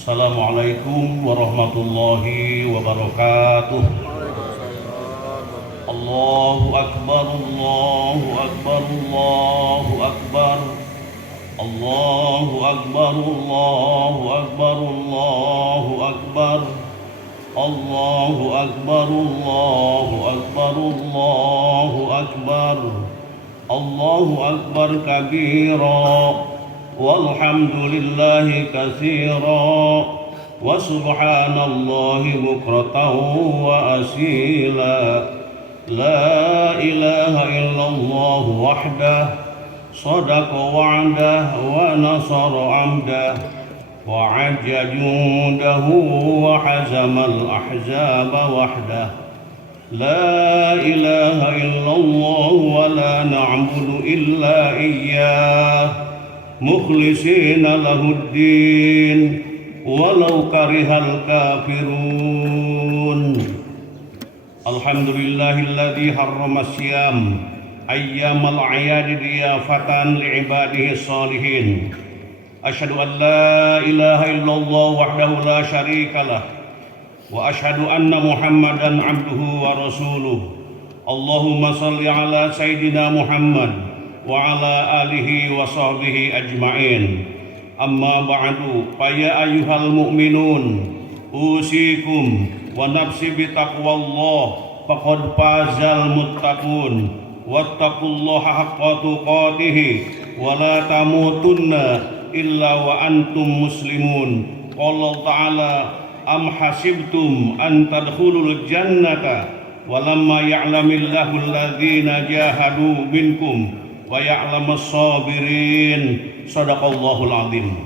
Assalamualaikum warahmatullahi wabarakatuh. Allahu Akbar, Allahu Akbar, Allahu Akbar. Allahu Akbar, Allahu Akbar, Allahu Akbar. Allahu Akbar, Allahu Akbar, Allahu Akbar. Allahu Akbar kabira walhamdulillahi katsira wa subhanallahi bukratan wa asila. La ilaha illallah wahdah sadaqa wa'dah wa nasara 'abdah wa 'ajja jundahu wa hazamal ahzaba wahdah. La ilaha illallah wa la na'budu illa iyyah mukhlisina lahuddin walau karihal kafirun. Alhamdulillahilladzi harrama siyam ayyamal a'yadi diyafatan li'ibadihi sholihin. Asyhadu an la ilaha illallah wahdahu la syarikalah wa asyhadu anna Muhammadan abduhu wa rasuluh. Allahumma salli ala sayyidina Muhammad wa ala alihi wa sahbihi ajma'in. Amma ba'du, fa ya ayyuhal mu'minun usikum wa nafsi bi taqwallah faqad fazal muttaqun wattaqullaha haqqa tuqatih wa la tamutunna illa wa antum muslimun. Qala ta'ala am hasibtum an tadkhulul jannata walamma ya'lamillahu alladhina jahadu minkum wa ya'lamas sabirin. Shadaqallahul azim.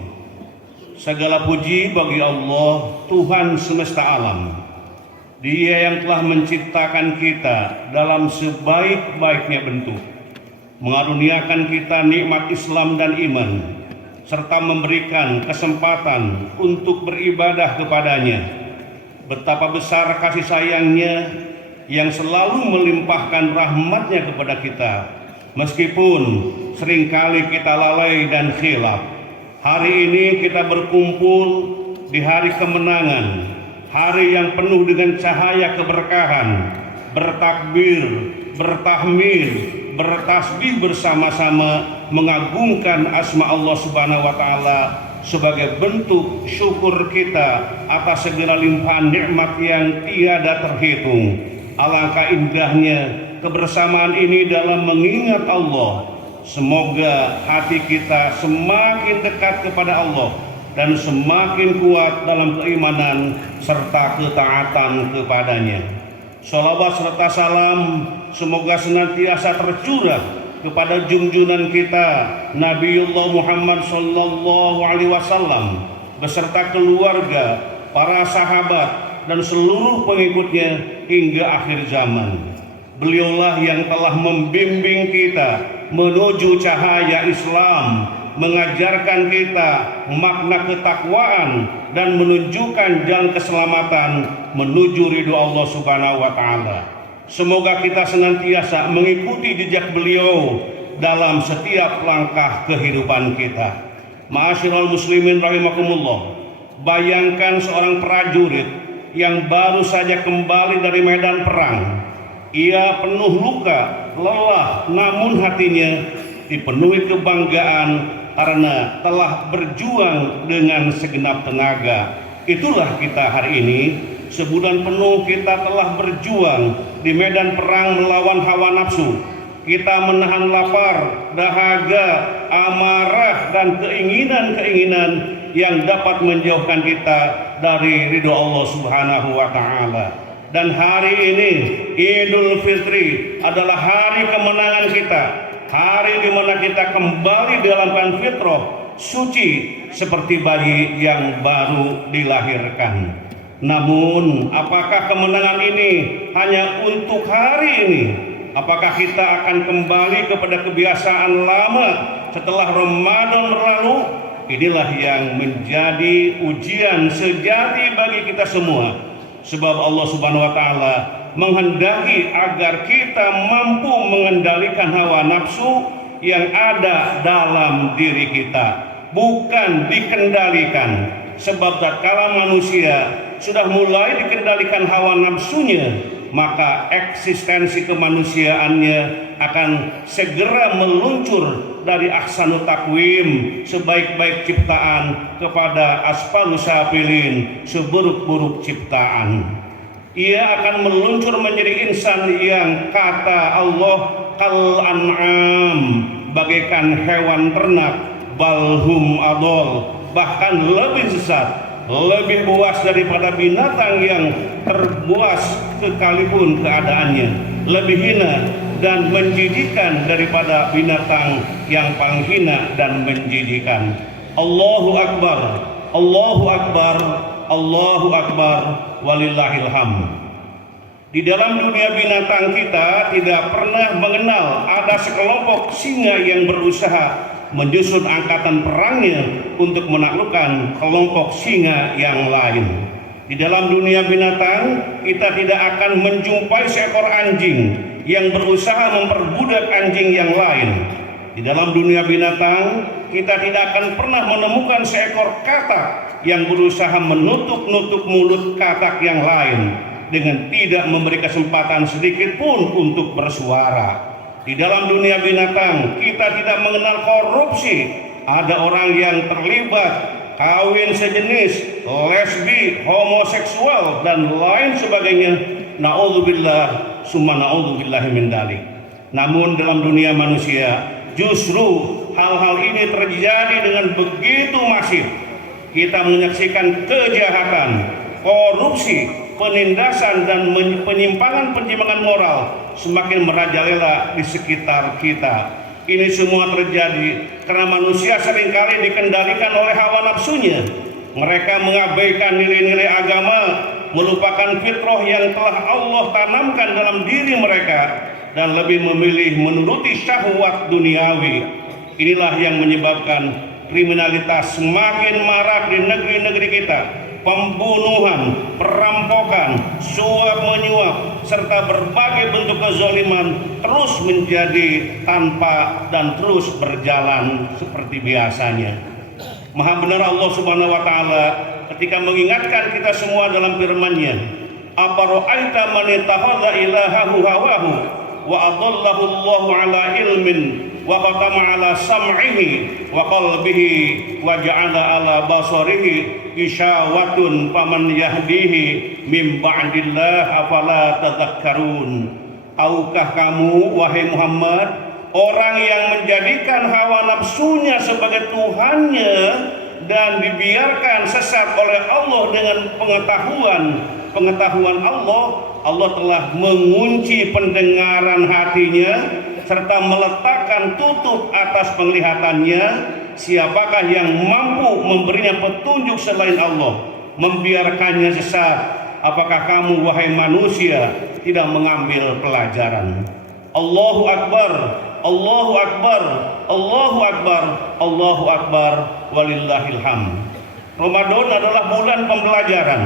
Segala puji bagi Allah, Tuhan semesta alam. Dia yang telah menciptakan kita dalam sebaik-baiknya bentuk, mengaruniakan kita nikmat Islam dan iman, serta memberikan kesempatan untuk beribadah kepadanya. Betapa besar kasih sayangnya yang selalu melimpahkan rahmatnya kepada kita, meskipun seringkali kita lalai dan khilaf. Hari ini kita berkumpul di hari kemenangan, hari yang penuh dengan cahaya keberkahan, bertakbir, bertahmid, bertasbih bersama-sama, mengagungkan asma Allah Subhanahu wa taala sebagai bentuk syukur kita atas segala limpahan nikmat yang tiada terhitung. Alangkah indahnya kebersamaan ini dalam mengingat Allah. Semoga hati kita semakin dekat kepada Allah dan semakin kuat dalam keimanan serta ketaatan kepadanya. Shalawat serta salam semoga senantiasa tercurah kepada junjungan kita Nabiullah Muhammad sallallahu alaihi wasallam beserta keluarga, para sahabat dan seluruh pengikutnya hingga akhir zaman. Beliaulah yang telah membimbing kita menuju cahaya Islam, mengajarkan kita makna ketakwaan dan menunjukkan jalan keselamatan menuju ridho Allah Subhanahu wa taala. Semoga kita senantiasa mengikuti jejak beliau dalam setiap langkah kehidupan kita. Ma'asyiral muslimin rahimakumullah. Bayangkan seorang prajurit yang baru saja kembali dari medan perang. Ia penuh luka, lelah, namun hatinya dipenuhi kebanggaan karena telah berjuang dengan segenap tenaga. Itulah kita hari ini. Sebulan penuh kita telah berjuang di medan perang melawan hawa nafsu. Kita menahan lapar, dahaga, amarah, dan keinginan-keinginan yang dapat menjauhkan kita dari ridho Allah Subhanahu wa ta'ala. Dan hari ini Idul Fitri adalah hari kemenangan kita, hari di mana kita kembali dalam keadaan fitrah suci seperti bayi yang baru dilahirkan. Namun apakah kemenangan ini hanya untuk hari ini? Apakah kita akan kembali kepada kebiasaan lama setelah Ramadan berlalu? Inilah yang menjadi ujian sejati bagi kita semua. Sebab Allah Subhanahu wa taala menghendaki agar kita mampu mengendalikan hawa nafsu yang ada dalam diri kita, bukan dikendalikan. sebab tatkala manusia sudah mulai dikendalikan hawa nafsunya, maka eksistensi kemanusiaannya akan segera meluncur dari ahsanut takwim, sebaik-baik ciptaan, kepada asfalus safilin, seburuk-buruk ciptaan. Ia akan meluncur menjadi insan yang kata Allah kal an'am, bagaikan hewan ternak, balhum adol, bahkan lebih sesat, lebih buas daripada binatang yang terbuas sekalipun keadaannya, lebih hina dan menjijikan daripada binatang yang paling hina dan menjijikan. Allahu Akbar, Allahu Akbar, Allahu Akbar, walillahil hamd. Di dalam dunia binatang kita tidak pernah mengenal ada sekelompok singa yang berusaha menyusun angkatan perangnya untuk menaklukkan kelompok singa yang lain. Di dalam dunia binatang kita tidak akan menjumpai seekor anjing yang berusaha memperbudak anjing yang lain. Di dalam dunia binatang kita tidak akan pernah menemukan seekor katak yang berusaha menutup-nutup mulut katak yang lain dengan tidak memberi kesempatan sedikit pun untuk bersuara. Di dalam dunia binatang kita tidak mengenal korupsi. Ada orang yang terlibat kawin sejenis, lesbi, homoseksual dan lain sebagainya. Na'udzubillah summa na'udzubillahi min dzalik. Namun dalam dunia manusia justru hal-hal ini terjadi dengan begitu masif. Kita menyaksikan kejahatan, korupsi, penindasan dan penyimpangan moral semakin merajalela di sekitar kita. Ini semua terjadi karena manusia seringkali dikendalikan oleh hawa nafsunya. Mereka mengabaikan nilai-nilai agama, melupakan fitrah yang telah Allah tanamkan dalam diri mereka, dan lebih memilih menuruti syahwat duniawi. Inilah yang menyebabkan kriminalitas semakin marak di negeri-negeri kita. Pembunuhan, perampokan, suap menyuap, serta berbagai bentuk kezaliman terus menjadi tanpa dan terus berjalan seperti biasanya. Maha benar Allah Subhanahu wa taala ketika mengingatkan kita semua dalam firman-Nya, "Afara'aita man ittakhadha ilahahu hawahu wa adallahu Allahu ala ilmin wa qatama ala sam'ihi wa qalbihi wa ja'ala ala basarihi isyawatun faman yahdihi mim ba'dillah afala tadhakkarun." Tahukah kamu wahai Muhammad, orang yang menjadikan hawa nafsunya sebagai Tuhannya dan dibiarkan sesat oleh Allah dengan pengetahuan Allah telah mengunci pendengaran hatinya serta meletakkan tutup atas penglihatannya. Siapakah yang mampu memberinya petunjuk selain Allah, membiarkannya sesat? Apakah kamu wahai manusia tidak mengambil pelajaran? Allahu Akbar, Allahu Akbar, Allahu Akbar, Allahu Akbar, walillahil hamd. Ramadan adalah bulan pembelajaran,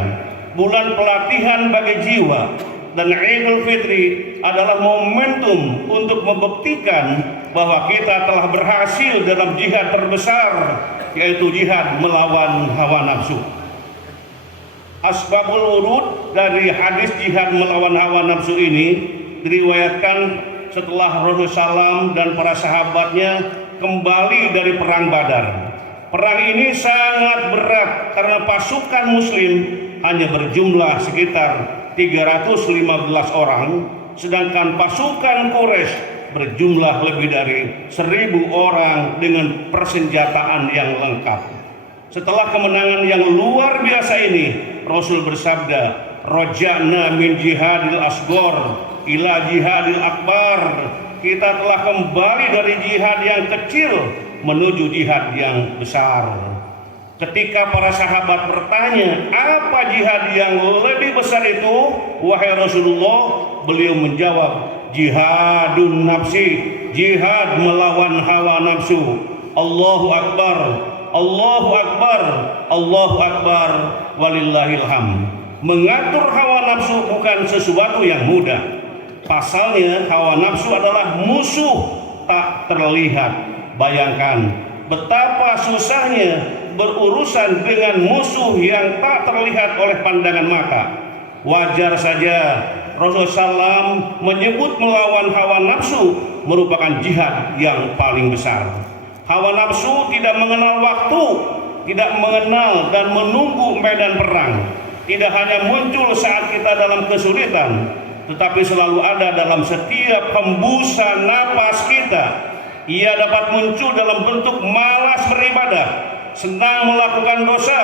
bulan pelatihan bagi jiwa, dan Idul Fitri adalah momentum untuk membuktikan bahwa kita telah berhasil dalam jihad terbesar, yaitu jihad melawan hawa nafsu. Asbabul urud dari hadis jihad melawan hawa nafsu ini diriwayatkan setelah Rasulullah SAW dan para sahabatnya kembali dari perang Badar. Perang ini sangat berat karena pasukan muslim hanya berjumlah sekitar 315 orang, sedangkan pasukan Quraisy berjumlah lebih dari 1.000 orang dengan persenjataan yang lengkap. Setelah kemenangan yang luar biasa ini, Rasul bersabda, "Raja'na min jihadil asghar ila jihadil akbar." Kita telah kembali dari jihad yang kecil menuju jihad yang besar. Ketika para sahabat bertanya, apa jihad yang lebih besar itu, wahai Rasulullah? Beliau menjawab, jihadun nafsi, jihad melawan hawa nafsu. Allahu Akbar, Allahu Akbar, Allahu Akbar, walillahil hamd. Mengatur hawa nafsu bukan sesuatu yang mudah. Pasalnya hawa nafsu adalah musuh tak terlihat. Bayangkan betapa susahnya berurusan dengan musuh yang tak terlihat oleh pandangan mata. Wajar saja Rasulullah SAW menyebut melawan hawa nafsu merupakan jihad yang paling besar. Hawa nafsu tidak mengenal waktu, tidak mengenal dan menunggu medan perang. Tidak hanya muncul saat kita dalam kesulitan, tetapi selalu ada dalam setiap hembusan napas kita. Ia dapat muncul dalam bentuk malas beribadah, senang melakukan dosa,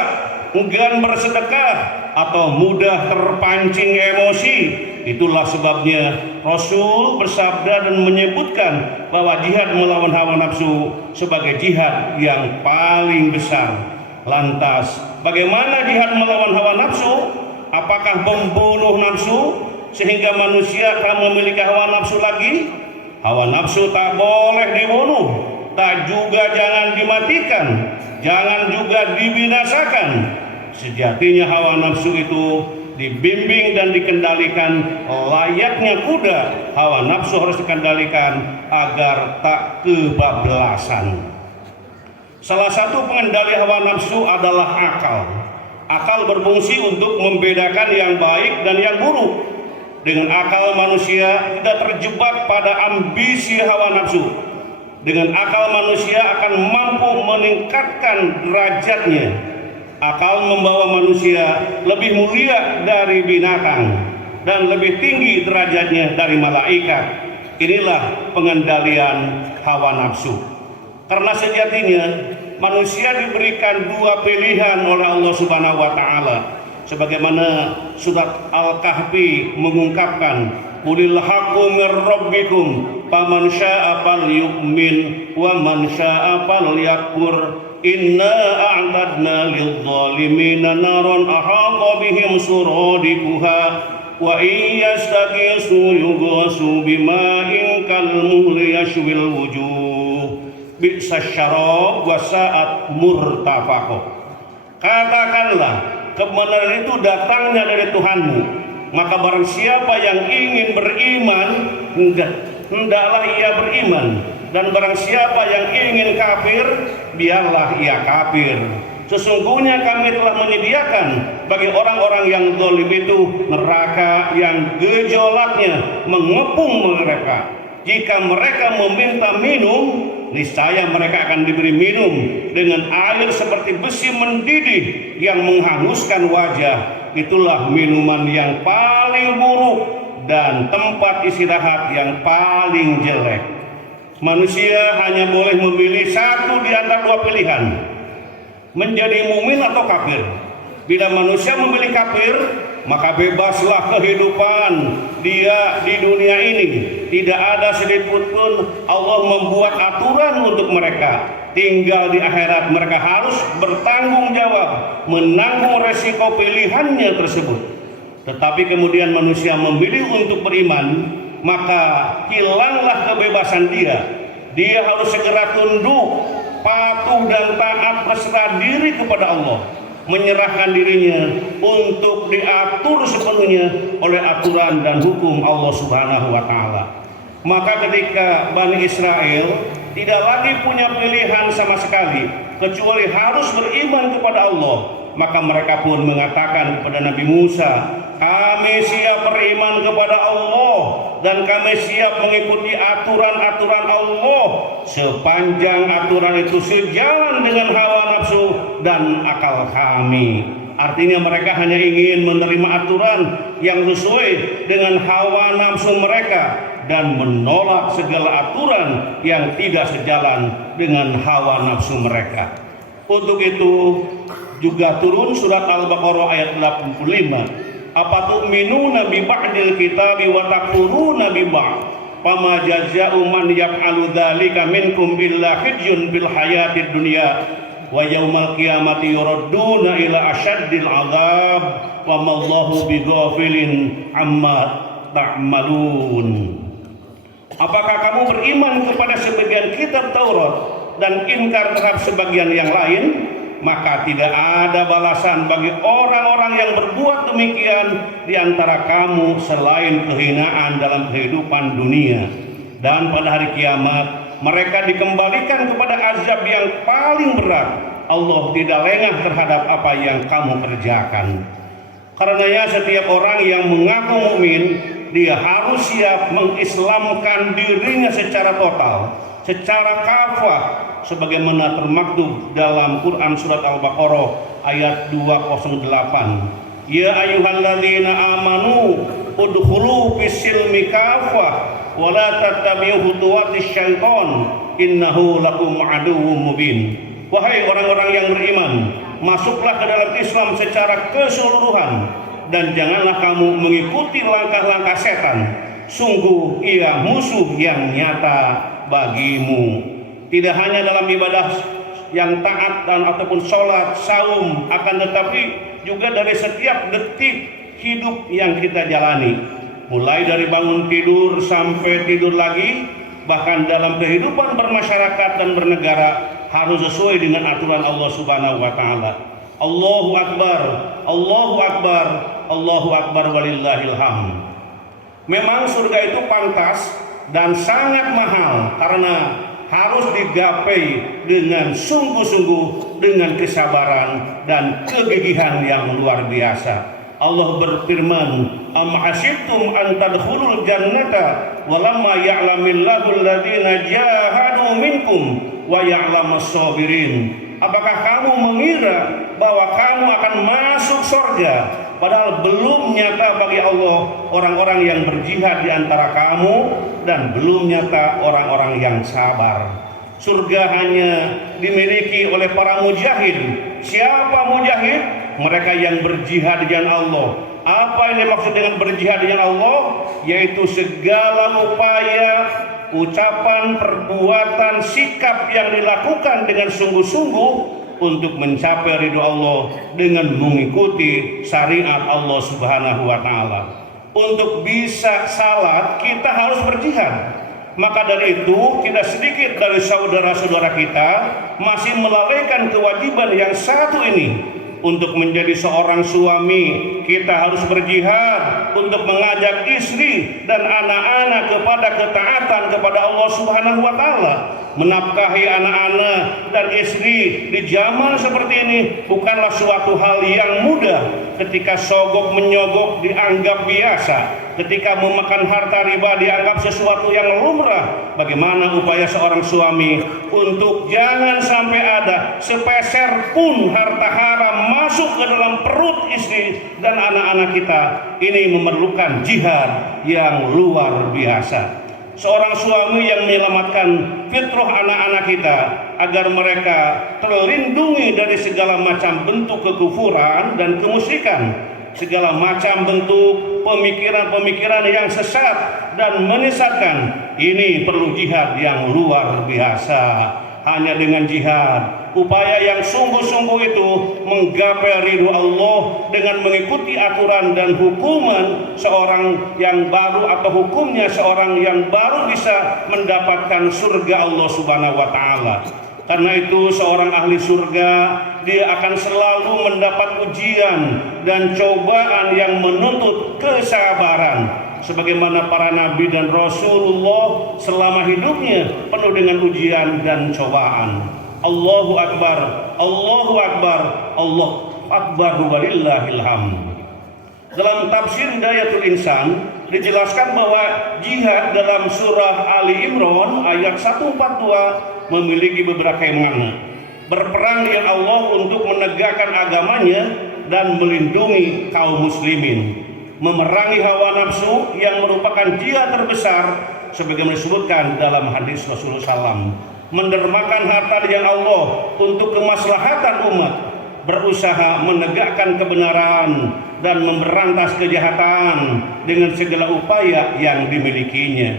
enggan bersedekah, atau mudah terpancing emosi. Itulah sebabnya Rasul bersabda dan menyebutkan bahwa jihad melawan hawa nafsu sebagai jihad yang paling besar. Lantas, bagaimana jihad melawan hawa nafsu? Apakah membunuh nafsu sehingga manusia tak memiliki hawa nafsu lagi? Hawa nafsu tak boleh dibunuh, tak juga jangan dimatikan, jangan juga dibinasakan. Sejatinya hawa nafsu itu dibimbing dan dikendalikan layaknya kuda. Hawa nafsu harus dikendalikan agar tak kebablasan. Salah satu pengendali hawa nafsu adalah akal. Akal berfungsi untuk membedakan yang baik dan yang buruk. Dengan akal manusia tidak terjebak pada ambisi hawa nafsu. Dengan akal manusia akan mampu meningkatkan derajatnya. Akal membawa manusia lebih mulia dari binatang dan lebih tinggi derajatnya dari malaikat. Inilah pengendalian hawa nafsu. Karena sejatinya manusia diberikan dua pilihan oleh Allah Subhanahu wa taala. Sebagaimana surat Al-Kahfi mengungkapkan, qulil haqqu mir rabbikum faman syaa'a falyu'min wa man syaa'a falyakfur inna a'tadna lidh-dhalimina naran ahata bihim suradikuha wa in yastaqisu yughasu bima'in kalmuhli yashwil wujuh bi'sasy syarab wa sa'at murtafaqah. Katakanlah, kebenaran itu datangnya dari Tuhanmu, maka barang siapa yang ingin beriman, hendaklah ia beriman, dan barang siapa yang ingin kafir, biarlah ia kafir. Sesungguhnya kami telah menyediakan bagi orang-orang yang zalim itu neraka yang gejolaknya mengepung mereka. Jika mereka meminta minum, niscaya mereka akan diberi minum dengan air seperti besi mendidih yang menghanguskan wajah. Itulah minuman yang paling buruk dan tempat istirahat yang paling jelek. Manusia hanya boleh memilih satu di antara dua pilihan, menjadi mukmin atau kafir. Bila manusia memilih kafir, maka bebaslah kehidupan dia di dunia ini. Tidak ada sedikit pun Allah membuat aturan untuk mereka. Tinggal di akhirat mereka harus bertanggung jawab, menanggung resiko pilihannya tersebut. Tetapi kemudian manusia memilih untuk beriman, maka hilanglah kebebasan dia. Dia harus segera tunduk, patuh dan taat, berserah diri kepada Allah, menyerahkan dirinya untuk diatur sepenuhnya oleh aturan dan hukum Allah Subhanahu wa taala. Maka ketika Bani Israel tidak lagi punya pilihan sama sekali kecuali harus beriman kepada Allah, maka mereka pun mengatakan kepada Nabi Musa, kami siap beriman kepada Allah dan kami siap mengikuti aturan-aturan Allah sepanjang aturan itu sejalan dengan hawa nafsu dan akal kami. Artinya mereka hanya ingin menerima aturan yang sesuai dengan hawa nafsu mereka dan menolak segala aturan yang tidak sejalan dengan hawa nafsu mereka. Untuk itu juga turun surat Al-Baqarah ayat 85. Apatu'minuna bi ba'dil kitabi wa takfuruna bi ba'd. Fama jazaa'u man yaf'alu dzalika minkum illa khizyun fil hayatid dunya wa yaumal qiyamati yuradduna ila asyaddil 'adzab wa mallahu bighafilin amma ta'malun. Apakah kamu beriman kepada sebagian kitab Taurat dan ingkar terhadap sebagian yang lain? Maka tidak ada balasan bagi orang-orang yang berbuat demikian di antara kamu selain kehinaan dalam kehidupan dunia. Dan pada hari kiamat mereka dikembalikan kepada azab yang paling berat, Allah tidak lengah terhadap apa yang kamu kerjakan. Karenanya setiap orang yang mengaku mukmin, dia harus siap mengislamkan dirinya secara total, secara kafah, sebagaimana termaktub dalam Quran surat Al-Baqarah ayat 208. Ya ayyuhalladzina amanu udkhulu fis-silmi kafah wa la tattabi'u khutuwatis syaiton innahu lakum aduwwum mubin. Wahai orang-orang yang beriman, masuklah ke dalam Islam secara keseluruhan dan janganlah kamu mengikuti langkah-langkah setan. Sungguh ia musuh yang nyata bagimu. Tidak hanya dalam ibadah yang taat dan ataupun sholat, saum, akan tetapi juga dari setiap detik hidup yang kita jalani, mulai dari bangun tidur sampai tidur lagi, bahkan dalam kehidupan bermasyarakat dan bernegara harus sesuai dengan aturan Allah Subhanahu wa taala. Allahu akbar, Allahu akbar, Allahu akbar walillahil hamd. Memang surga itu pantas dan sangat mahal karena harus digapai dengan sungguh-sungguh, dengan kesabaran dan kegigihan yang luar biasa. Allah berfirman, "Am hasibtum an tadkhulul jannata wa lamma ya'lamillahu alladziina jahadu minkum wa ya'lamas sabirin." Apakah kamu mengira bahwa kamu akan masuk surga padahal belum nyata bagi Allah orang-orang yang berjihad di antara kamu dan belum nyata orang-orang yang sabar. Surga hanya dimiliki oleh para mujahid. Siapa mujahid? Mereka yang berjihad di jalan Allah. Apa yang dimaksud dengan berjihad di jalan Allah? Yaitu segala upaya, ucapan, perbuatan, sikap yang dilakukan dengan sungguh-sungguh untuk mencapai ridho Allah dengan mengikuti syariat Allah Subhanahu wa taala. Untuk bisa salat kita harus berjihad. Maka dari itu tidak sedikit dari saudara-saudara kita masih melalaikan kewajiban yang satu ini. Untuk menjadi seorang suami kita harus berjihad untuk mengajak istri dan anak-anak kepada ketaatan kepada Allah Subhanahu wa taala. Menafkahi anak-anak dan istri di zaman seperti ini bukanlah suatu hal yang mudah. Ketika sogok menyogok dianggap biasa, ketika memakan harta riba dianggap sesuatu yang lumrah. Bagaimana upaya seorang suami untuk jangan sampai ada sepeser pun harta haram masuk ke dalam perut istri dan anak-anak kita. Ini memerlukan jihad yang luar biasa. Seorang suami yang menyelamatkan fitrah anak-anak kita agar mereka terlindungi dari segala macam bentuk kekufuran dan kemusyrikan, segala macam bentuk pemikiran-pemikiran yang sesat dan menyesatkan. Ini perlu jihad yang luar biasa. Hanya dengan jihad, upaya yang sungguh-sungguh itu menggapai ridho Allah dengan mengikuti aturan dan hukuman seorang yang baru atau hukumnya seorang yang baru bisa mendapatkan surga Allah Subhanahu wa taala. Karena itu seorang ahli surga dia akan selalu mendapat ujian dan cobaan yang menuntut kesabaran. Sebagaimana para nabi dan Rasulullah selama hidupnya penuh dengan ujian dan cobaan. Allahu akbar, Allahu akbar, Allahu akbar walillahil hamd. Dalam tafsir Hidayatul Insan dijelaskan bahwa jihad dalam surah Ali Imran ayat 142 memiliki beberapa makna. Berperang dengan Allah untuk menegakkan agamanya dan melindungi kaum muslimin. Memerangi hawa nafsu yang merupakan jihad terbesar sebagaimana disebutkan dalam hadis Rasulullah SAW. Mendermakan harta di jalan Allah untuk kemaslahatan umat, berusaha menegakkan kebenaran dan memberantas kejahatan dengan segala upaya yang dimilikinya.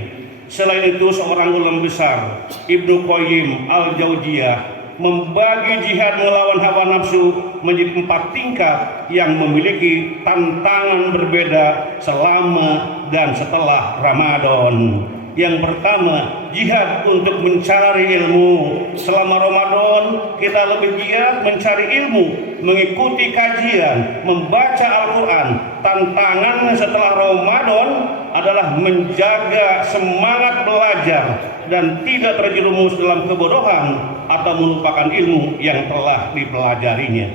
Selain itu seorang ulama besar Ibnu Qayyim Al-Jauziyah membagi jihad melawan hawa nafsu menjadi 4 tingkat yang memiliki tantangan berbeda selama dan setelah Ramadan. Yang pertama, jihad untuk mencari ilmu. Selama Ramadan kita lebih giat mencari ilmu, mengikuti kajian, membaca Al-Quran. Tantangan setelah Ramadan adalah menjaga semangat belajar dan tidak terjerumus dalam kebodohan atau melupakan ilmu yang telah dipelajarinya.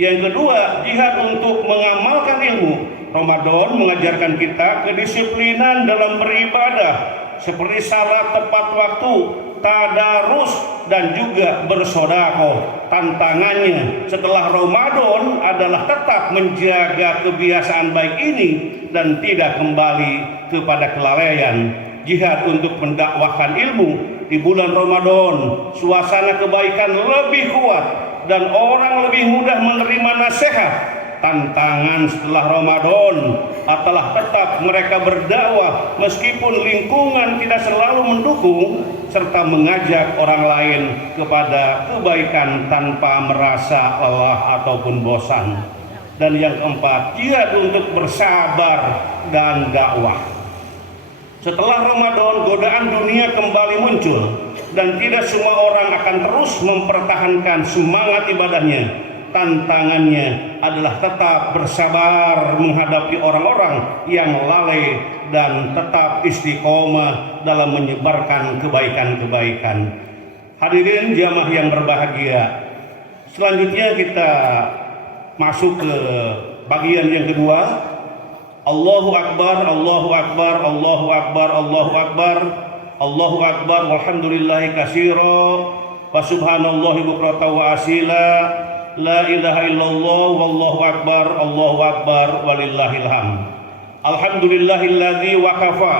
Yang kedua, jihad untuk mengamalkan ilmu. Ramadan mengajarkan kita kedisiplinan dalam beribadah seperti salat tepat waktu, tadarus, dan juga bersedekah. Tantangannya setelah Ramadan adalah tetap menjaga kebiasaan baik ini dan tidak kembali kepada kelalaian. Jihad untuk mendakwahkan ilmu di bulan Ramadan, suasana kebaikan lebih kuat dan orang lebih mudah menerima nasihat. Tantangan setelah Ramadan adalah tetap mereka berdakwah meskipun lingkungan tidak selalu mendukung, serta mengajak orang lain kepada kebaikan tanpa merasa lelah ataupun bosan. Dan yang keempat, jihad untuk bersabar dan dakwah. Setelah Ramadan, godaan dunia kembali muncul dan tidak semua orang akan terus mempertahankan semangat ibadahnya. Tantangannya adalah tetap bersabar menghadapi orang-orang yang lalai dan tetap istiqomah dalam menyebarkan kebaikan-kebaikan. Hadirin jamaah yang berbahagia, selanjutnya kita masuk ke bagian yang kedua. Allahu Akbar, Allahu Akbar, Allahu Akbar, Allahu Akbar, Allahu Akbar, walhamdulillahi katsira, wa subhanallahi bukratan wa asila, la ilaha illallah, wallahu akbar, Allahu akbar, walillahil hamd. Alhamdulillahilladzi waqafa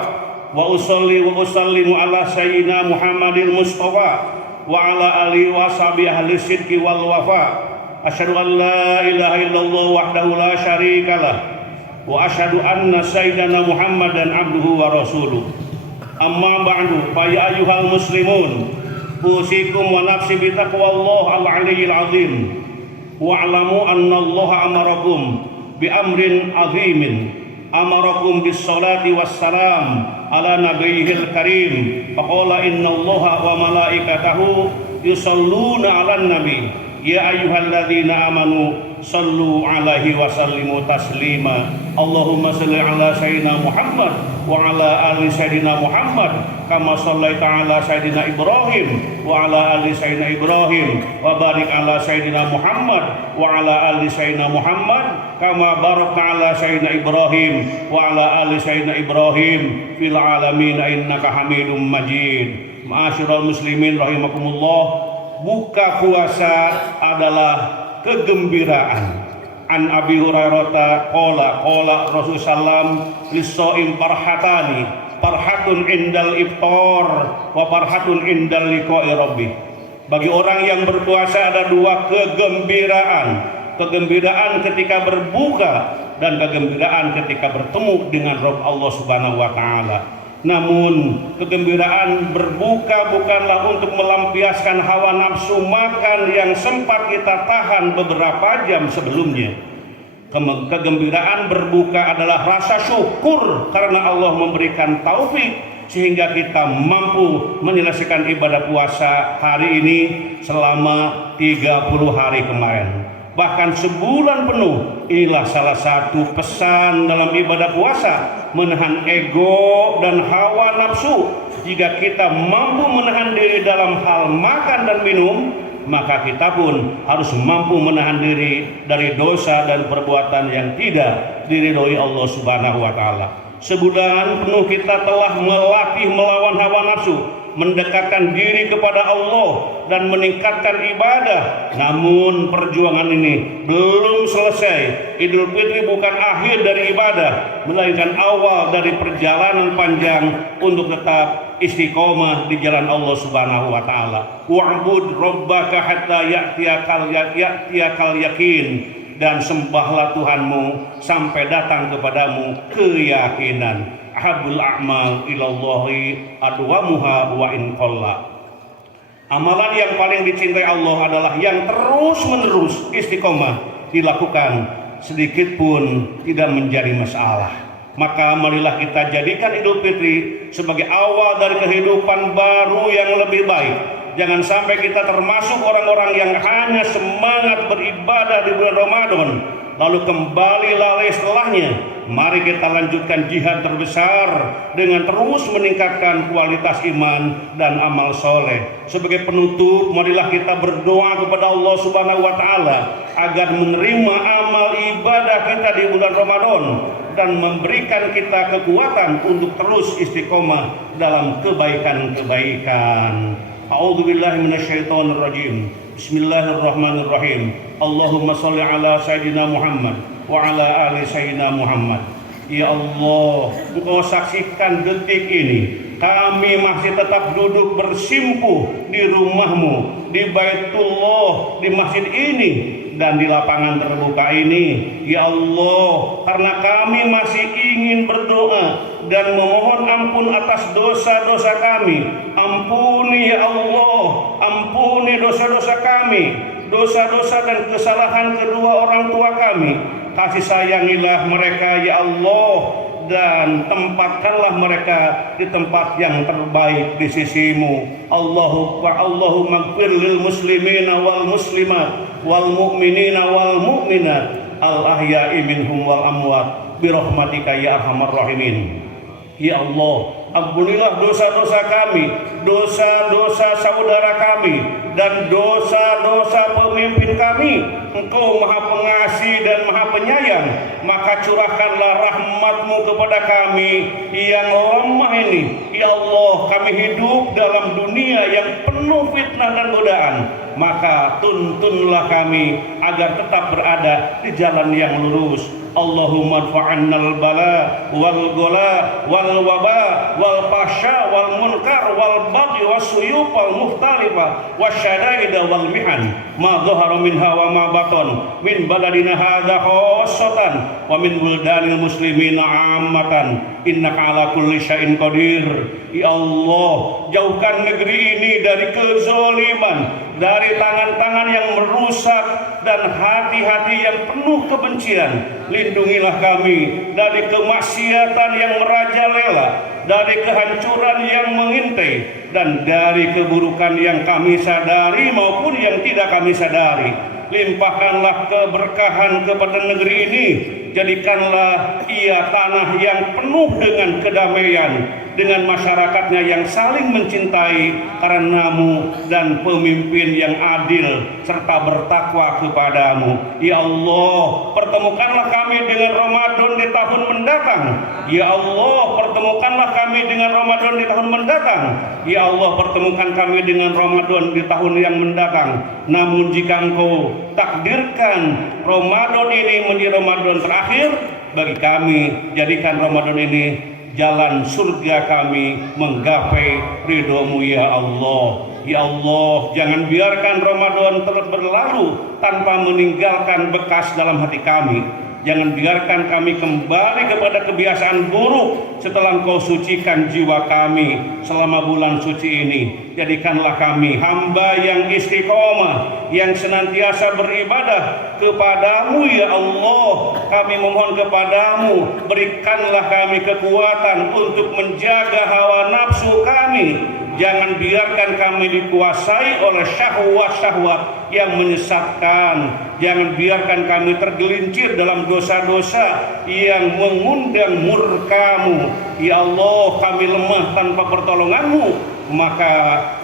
wa usolli wa usallimu ala sayyidina Muhammadin Mustafa wa ala alihi wa sahbihi ahli sidqi wal wafa. Asyhadu an la ilaha illallah wahdahu la syarikalah wa asyhadu anna sayyidina Muhammadan abduhu wa rasuluh. Amma ba'du, fa ya ayyuhal muslimun, usikum wa nafsi bi taqwallah al-aliyyil azim. Wa'lamu anna Allah amarakum bi amrin azimin, amarakum bis salati wassalam ala nabiyil karim. Faqala inna Allah wa malaikatahu yusalluna 'alan nabi ya ayyuhalladzina amanu sallu 'alaihi wa sallimu taslima. Allahumma shalli 'ala sayyidina Muhammad wa 'ala ali sayyidina Muhammad kama shallaita 'ala sayyidina Ibrahim wa 'ala ali sayyidina Ibrahim wa barik 'ala sayyidina Muhammad wa 'ala ali sayyidina Muhammad kama barakta 'ala sayyidina Ibrahim wa 'ala ali sayyidina Ibrahim fil 'alamin innaka Hamidum Majid. Ma'asyiral muslimin rahimakumullah, buka puasa adalah kegembiraan. An Abi Hurairah qala Rasulullah sallam lis-shaim farhatani, farhatun indal iftar wa farhatun indal liqa'i rabbih. Bagi orang yang berpuasa ada dua kegembiraan. Kegembiraan ketika berbuka dan kegembiraan ketika bertemu dengan Rabb Allah Subhanahu wa taala. Namun kegembiraan berbuka bukanlah untuk melampiaskan hawa nafsu makan yang sempat kita tahan beberapa jam sebelumnya. Kegembiraan berbuka adalah rasa syukur karena Allah memberikan taufik sehingga kita mampu menyelesaikan ibadah puasa hari ini selama 30 hari kemarin, bahkan sebulan penuh. Inilah salah satu pesan dalam ibadah puasa, menahan ego dan hawa nafsu. Jika kita mampu menahan diri dalam hal makan dan minum, maka kita pun harus mampu menahan diri dari dosa dan perbuatan yang tidak diridhoi Allah Subhanahu wa taala. Sebulan penuh kita telah melatih melawan hawa nafsu, mendekatkan diri kepada Allah dan meningkatkan ibadah. Namun perjuangan ini belum selesai. Idul Fitri bukan akhir dari ibadah, melainkan awal dari perjalanan panjang untuk tetap istiqomah di jalan Allah Subhanahu wa taala. Wa'bud rabbaka hatta ya'tiyakal yakin, dan sembahlah Tuhanmu sampai datang kepadamu keyakinan. Ahabul a'mal ilallahi adwamuha wa in qalla. Amalan yang paling dicintai Allah adalah yang terus-menerus istiqomah dilakukan, sedikit pun tidak menjadi masalah. Maka marilah kita jadikan Idul Fitri sebagai awal dari kehidupan baru yang lebih baik. Jangan sampai kita termasuk orang-orang yang hanya semangat beribadah di bulan Ramadan lalu kembali lalai setelahnya. Mari kita lanjutkan jihad terbesar dengan terus meningkatkan kualitas iman dan amal soleh. Sebagai penutup, marilah kita berdoa kepada Allah Subhanahu wa Ta'ala agar menerima amal ibadah kita di bulan Ramadan dan memberikan kita kekuatan untuk terus istiqomah dalam kebaikan-kebaikan. A'udzubillahi minasyaitonirrajim. Bismillahirrahmanirrahim. Allahumma sholli ala Sayyidina Muhammad wa ala ali Sayyidina Muhammad. Ya Allah, Engkau saksikan detik ini kami masih tetap duduk bersimpuh di rumah-Mu, di Baitullah, di masjid ini dan di lapangan terbuka ini. Ya Allah, karena kami masih ingin berdoa dan memohon ampun atas dosa-dosa kami. Ampuni ya Allah, ampuni dosa-dosa kami, dosa-dosa dan kesalahan kedua orang tua kami. Kasih sayangilah mereka ya Allah, dan tempatkanlah mereka di tempat yang terbaik di sisi-Mu. Allahumma ighfir lil muslimina wal muslimat wal mu'minina wal mu'minat al ahya'i minhum wal amwat bi rahmatika ya arhamar rahimin. Ya Allah, ampunilah dosa-dosa kami, dosa-dosa saudara kami, dan dosa-dosa pemimpin kami. Engkau Maha Pengasih dan Maha Penyayang, maka curahkanlah rahmat-Mu kepada kami yang lemah ini. Ya Allah, kami hidup dalam dunia yang penuh fitnah dan godaan, maka tuntunlah kami agar tetap berada di jalan yang lurus. Allahumma adfa'annal bala wal gola wal waba wal pasha wal munkar wal baghi was suyub wal muhtalifa wasyadaida wal mihan ma dhahara minha wa ma batan min baladina hadza khassatan wa min buldanil muslimina ammatan innaka ala kulli syai'in qadir. Ya Allah, jauhkan negeri ini dari kezaliman, dari tangan-tangan yang merusak dan hati-hati yang penuh kebencian. Lindungilah kami dari kemaksiatan yang merajalela, dari kehancuran yang mengintai, dan dari keburukan yang kami sadari maupun yang tidak kami sadari. Limpahkanlah keberkahan kepada negeri ini. Jadikanlah ia tanah yang penuh dengan kedamaian, dengan masyarakatnya yang saling mencintai karena-Mu dan pemimpin yang adil serta bertakwa kepadamu. Ya Allah, pertemukanlah kami dengan Ramadan di tahun mendatang. Ya Allah, pertemukanlah kami dengan Ramadan di tahun mendatang. Ya Allah, pertemukan kami dengan Ramadan di tahun yang mendatang. Namun jika Engkau takdirkan Ramadan ini menjadi Ramadan terakhir bagi kami, jadikan Ramadan ini jalan surga kami menggapai ridho-Mu ya Allah. Ya Allah, jangan biarkan Ramadan terus berlalu tanpa meninggalkan bekas dalam hati kami. Jangan biarkan kami kembali kepada kebiasaan buruk setelah Engkau sucikan jiwa kami selama bulan suci ini. Jadikanlah kami hamba yang istiqomah, yang senantiasa beribadah kepadamu ya Allah. Kami memohon kepadamu, berikanlah kami kekuatan untuk menjaga hawa nafsu kami. Jangan biarkan kami dikuasai oleh syahwat-syahwat yang menyesatkan. Jangan biarkan kami tergelincir dalam dosa-dosa yang mengundang murka-Mu. Ya Allah, kami lemah tanpa pertolongan-Mu, maka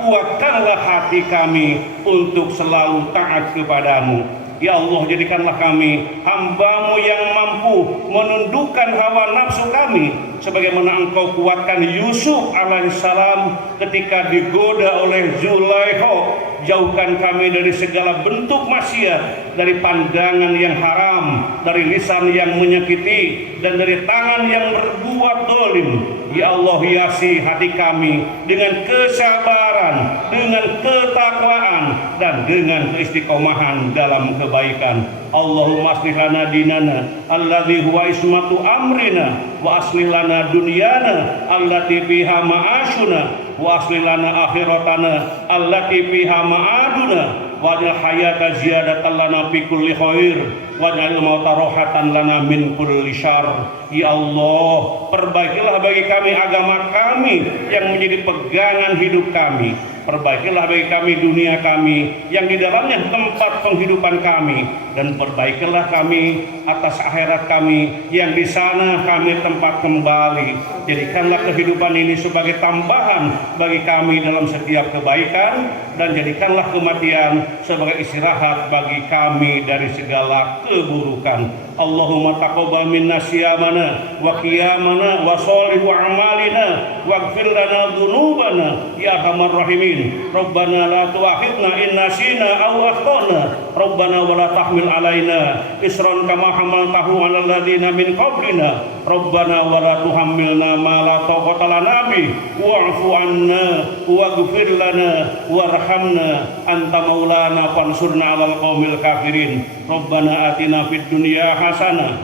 kuatkanlah hati kami untuk selalu taat kepadamu. Ya Allah, jadikanlah kami hamba-Mu yang mampu menundukkan hawa nafsu kami, sebagaimana Engkau kuatkan Yusuf alaihissalam ketika digoda oleh Zulaikha. Jauhkan kami dari segala bentuk maksiat, dari pandangan yang haram, dari lisan yang menyakiti, dan dari tangan yang berbuat zalim. Ya Allah, hiasi hati kami dengan kesabaran, dengan ketakwaan, dan dengan keistiqomahan dalam kebaikan. Allahumma aslih lana dinana alladzi huwa ismatu amrina, wa aslih lana dunyana allati fiha ma'ashuna, wa aslih lana akhiratana allati fiha ma'aduna, waj'al hayata ziyadatan lana fi kulli khair, waj'al mauta rohatan lana min kulli syarr. Ya Allah, perbaikilah bagi kami agama kami yang menjadi pegangan hidup kami. Perbaikilah bagi kami dunia kami yang di dalamnya tempat penghidupan kami, dan perbaikilah kami atas akhirat kami yang di sana kami tempat kembali. Jadikanlah kehidupan ini sebagai tambahan bagi kami dalam setiap kebaikan, dan jadikanlah kematian sebagai istirahat bagi kami dari segala keburukan. Allahumma taqabbal minna siyamana wa qiyamana wa sholihu a'malina waghfir lana dhunubana ya arhamar rahimin. Rabbana la tu'akhidna in nasina aw akhtana. Rabbana wa la tahmil alaina isran kama hamaltahu 'alal ladzina min qablina. Rabbana wa la tuhammilna ma la taqata lana bih wa'fu 'anna waghfir lana warhamna anta maulana fansurna 'alal qaumil kafirin. Rabbana atina fid dunya hasanah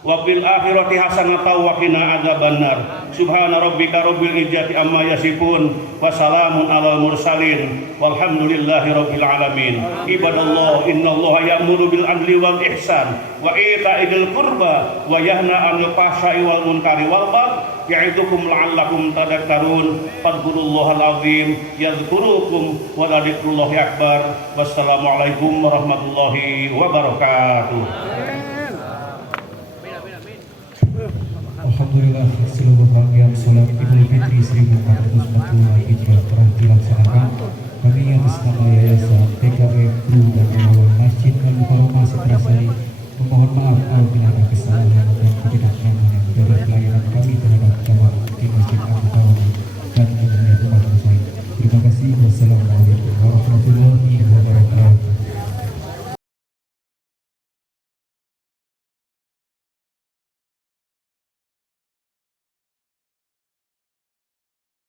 wa fil akhirati hasanah wa qina adzabannar. Subhana rabbika rabbil izzati amma yasifun wa salamun alal mursalin walhamdulillahi rabbil alamin. Ibadallah, innallaha ya'muru bil adli wal ihsan wa ita'i dzil qurba wa yanha 'anil fahsya'i wal munkari wal baghi ya'idukum la'allakum tadhakkarun. Fadhkurullahal azim yadhkurukum wa la dzikrullahi akbar. Wassalamualaikum warahmatullahi wabarakatuh. Alhamdulillah, seluruh rangkaian sholat Idul Fitri 1445 Hijriah telah dilaksanakan. Kami atas nama Yayasan TKF Guru dan Relawan Masjid Al Mukarramah Sitrasari memohon maaf apabila ada kesalahan.